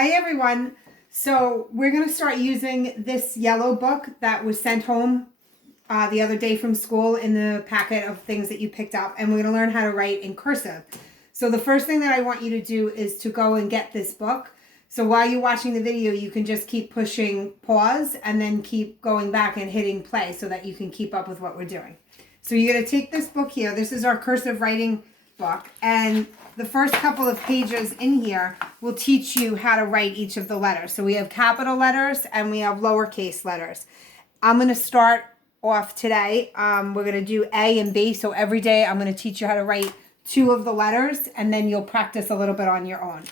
Hi everyone. So we're going to start using this yellow book that was sent home the other day from school in the packet of things that you picked up, and we're going to learn how to write in cursive. So the first thing that I want you to do is to go and get this book. So while you're watching the video, you can just keep pushing pause and then keep going back and hitting play so that you can keep up with what we're doing. So you're going to take this book here. This is our cursive writing book, and the first couple of pages in here will teach you how to write each of the letters. So we have capital letters and we have lowercase letters. I'm going to start off today. We're going to do A and B. So every day I'm going to teach you how to write two of the letters, and then you'll practice a little bit on your own.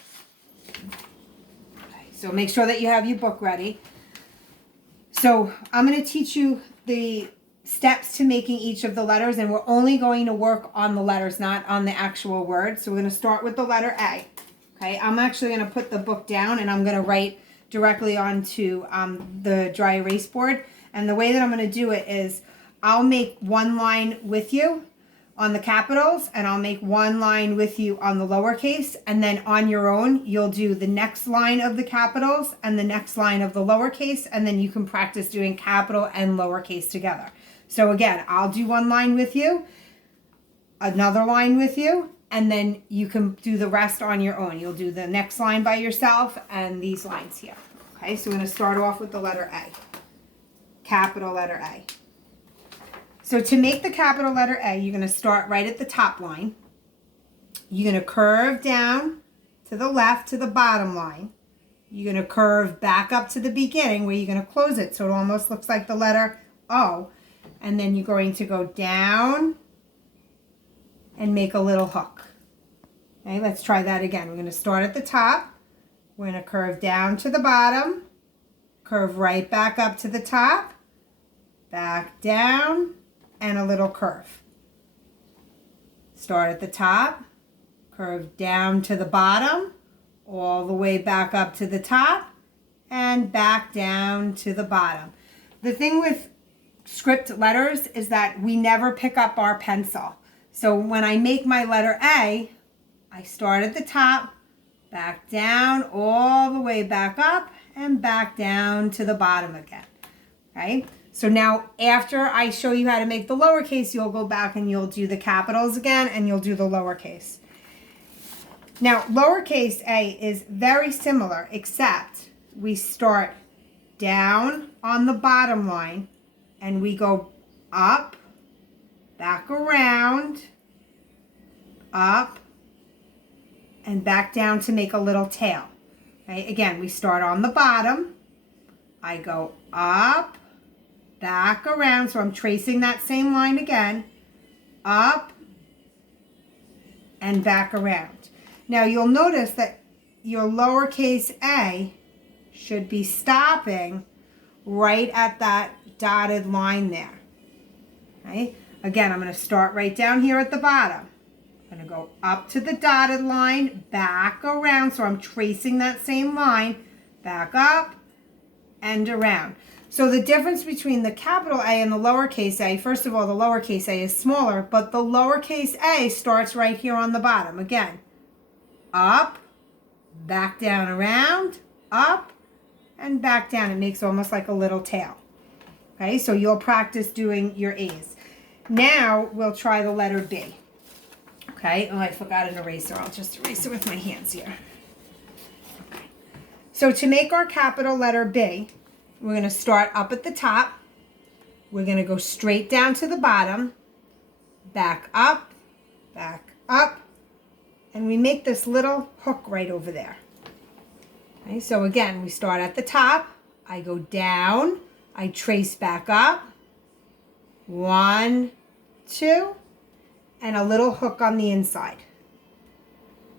Okay, so make sure that you have your book ready. So I'm going to teach you the steps to making each of the letters, and we're only going to work on the letters, not on the actual word. So we're going to start with the letter A. Okay, I'm actually going to put the book down and I'm going to write directly onto the dry erase board. And the way that I'm going to do it is I'll make one line with you on the capitals, and I'll make one line with you on the lowercase, and then on your own you'll do the next line of the capitals and the next line of the lowercase, and then you can practice doing capital and lowercase together. So again, I'll do one line with you, another line with you, and then you can do the rest on your own. You'll do the next line by yourself and these lines here. Okay, so we're going to start off with the letter A, capital letter A. So to make the capital letter A, you're going to start right at the top line. You're going to curve down to the left to the bottom line. You're going to curve back up to the beginning where you're going to close it so it almost looks like the letter O. And then you're going to go down and make a little hook. Okay, let's try that again. We're going to start at the top. We're going to curve down to the bottom, curve right back up to the top, back down, and a little curve. Start at the top, curve down to the bottom, all the way back up to the top, and back down to the bottom. The thing with script letters is that we never pick up our pencil. So when I make my letter A, I start at the top, back down, all the way back up, and back down to the bottom again. Okay? So now after I show you how to make the lowercase, you'll go back and you'll do the capitals again, and you'll do the lowercase. Now, lowercase a is very similar, except we start down on the bottom line, and we go up, back around, up, and back down to make a little tail. Okay? Again, we start on the bottom. I go up, back around, so I'm tracing that same line again, up, and back around. Now you'll notice that your lowercase a should be stopping right at that dotted line there. Okay? Again, I'm going to start right down here at the bottom. I'm going to go up to the dotted line, back around, so I'm tracing that same line, back up and around. So the difference between the capital A and the lowercase a, first of all, the lowercase a is smaller, but the lowercase a starts right here on the bottom. Again, up, back down around, up, and back down. It makes almost like a little tail. Okay, so you'll practice doing your A's. Now we'll try the letter B. Okay, oh, I forgot an eraser. I'll just erase it with my hands here. Okay. So to make our capital letter B, we're going to start up at the top. We're going to go straight down to the bottom, back up, and we make this little hook right over there. Okay, so again, we start at the top. I go down. I trace back up. 1, 2, and a little hook on the inside.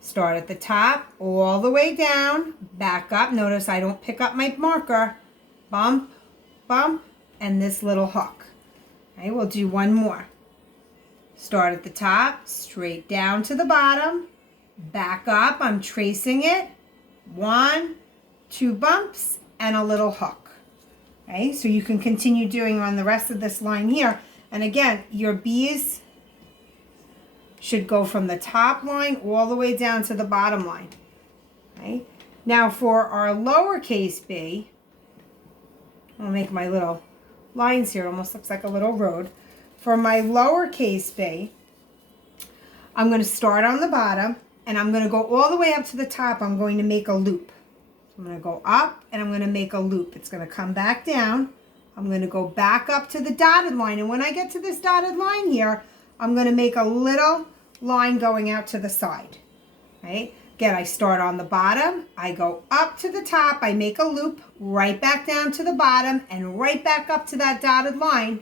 Start at the top, all the way down, back up. Notice I don't pick up my marker. Bump, bump, and this little hook. Okay, we'll do one more. Start at the top, straight down to the bottom, back up, I'm tracing it. 1, 2 bumps, and a little hook. Okay, so you can continue doing on the rest of this line here. And again, your B's should go from the top line all the way down to the bottom line. Okay, Now for our lowercase b, I'll make my little lines here. Almost looks like a little road. For my lowercase b, I'm going to start on the bottom and I'm going to go all the way up to the top. I'm going to make a loop. I'm going to go up and I'm going to make a loop. It's going to come back down. I'm going to go back up to the dotted line. And when I get to this dotted line here, I'm going to make a little line going out to the side. Right? Again, I start on the bottom. I go up to the top. I make a loop right back down to the bottom and right back up to that dotted line.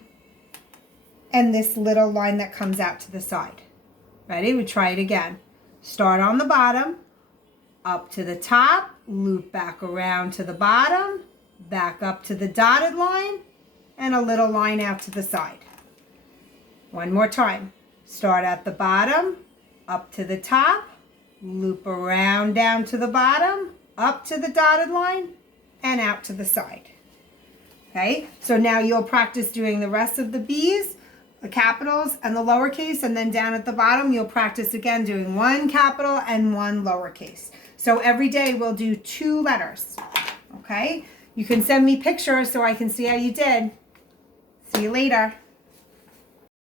And this little line that comes out to the side. Ready? We try it again. Start on the bottom, up to the top, loop back around to the bottom, back up to the dotted line, and a little line out to the side. One more time. Start at the bottom, up to the top, loop around down to the bottom, up to the dotted line, and out to the side. Okay, so now you'll practice doing the rest of the B's, the capitals and the lowercase, and then down at the bottom you'll practice again doing one capital and one lowercase. So every day we'll do 2 letters. Okay, you can send me pictures so I can see how you did. See you later.